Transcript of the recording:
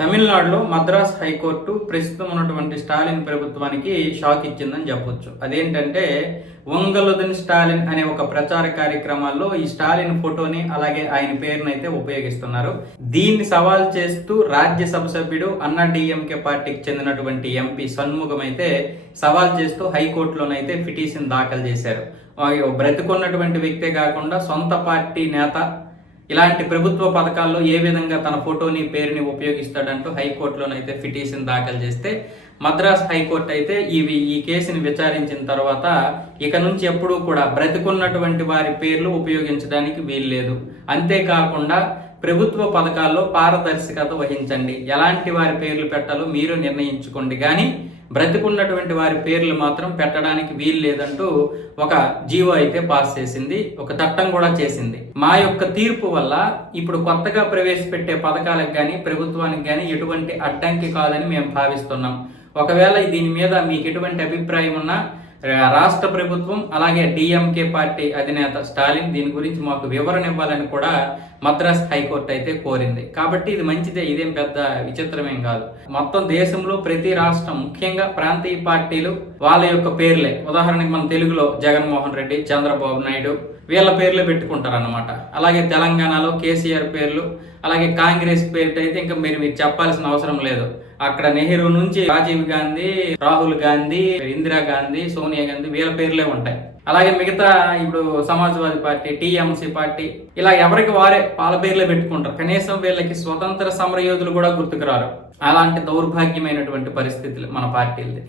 తమిళనాడులో మద్రాస్ హైకోర్టు ప్రస్తుతం ఉన్నటువంటి స్టాలిన్ ప్రభుత్వానికి షాక్ ఇచ్చిందని చెప్పొచ్చు. అదేంటంటే ఒంగలుదన్ స్టాలిన్ అనే ఒక ప్రచార కార్యక్రమాల్లో ఈ స్టాలిన్ ఫోటోని అలాగే ఆయన పేరును అయితే ఉపయోగిస్తున్నారు. దీన్ని సవాల్ చేస్తూ రాజ్యసభ సభ్యుడు అన్నా డిఎంకే పార్టీకి చెందినటువంటి ఎంపీ సన్ముఖం అయితే సవాల్ చేస్తూ హైకోర్టులోనైతే పిటిషన్ దాఖలు చేశారు. ఆ బ్రతికున్నటువంటి వ్యక్తే కాకుండా సొంత పార్టీ నేత ఇలాంటి ప్రభుత్వ పథకాల్లో ఏ విధంగా తన ఫోటోని పేరుని ఉపయోగిస్తాడంటూ హైకోర్టులోనైతే పిటిషన్ దాఖలు చేస్తే మద్రాస్ హైకోర్టు అయితే ఇవి ఈ కేసుని విచారించిన తర్వాత ఇక నుంచి ఎప్పుడూ కూడా బ్రతికున్నటువంటి వారి పేర్లు ఉపయోగించడానికి వీల్లేదు. అంతేకాకుండా ప్రభుత్వ పథకాల్లో పారదర్శకత వహించండి. ఎలాంటి వారి పేర్లు పెట్టాలో మీరు నిర్ణయించుకోండి. కానీ బ్రతికున్నటువంటి వారి పేర్లు మాత్రం పెట్టడానికి వీలు లేదంటూ ఒక జీవో అయితే పాస్ చేసింది. ఒక చట్టం కూడా చేసింది. మా యొక్క తీర్పు వల్ల ఇప్పుడు కొత్తగా ప్రవేశపెట్టే పథకాలకు కానీ ప్రభుత్వానికి కానీ ఎటువంటి అడ్డంకి కాదని మేము భావిస్తున్నాం. ఒకవేళ దీని మీద మీకు ఎటువంటి అభిప్రాయం ఉన్నా రాష్ట్ర ప్రభుత్వం అలాగే డిఎంకే పార్టీ అధినేత స్టాలిన్ దీని గురించి మాకు వివరణ ఇవ్వాలని కూడా మద్రాస్ హైకోర్టు అయితే కోరింది. కాబట్టి ఇది మంచిదే ఇదేం పెద్ద విచిత్రమేం కాదు. మొత్తం దేశంలో ప్రతి రాష్ట్రం ముఖ్యంగా ప్రాంతీయ పార్టీలు వాళ్ళ యొక్క పేర్లే. ఉదాహరణకి మన తెలుగులో జగన్మోహన్ రెడ్డి చంద్రబాబు నాయుడు వీళ్ళ పేర్లు పెట్టుకుంటారనమాట అలాగే తెలంగాణలో కేసీఆర్ పేర్లు అలాగే కాంగ్రెస్ పేరు అయితే ఇంకా మీరు మీరు చెప్పాల్సిన అవసరం లేదు. అక్కడ నెహ్రూ నుంచి రాజీవ్ గాంధీ రాహుల్ గాంధీ ఇందిరా గాంధీ సోనియా గాంధీ వీళ్ళ పేర్లే ఉంటాయి. అలాగే మిగతా ఇప్పుడు సమాజ్వాదీ పార్టీ టీఎంసీ పార్టీ ఇలా ఎవరికి వారే వాళ్ళ పేర్లే పెట్టుకుంటారు. కనీసం వీళ్ళకి స్వతంత్ర సమరయోధులు కూడా గుర్తుకురారు అలాంటి దౌర్భాగ్యమైనటువంటి పరిస్థితులు మన పార్టీలది.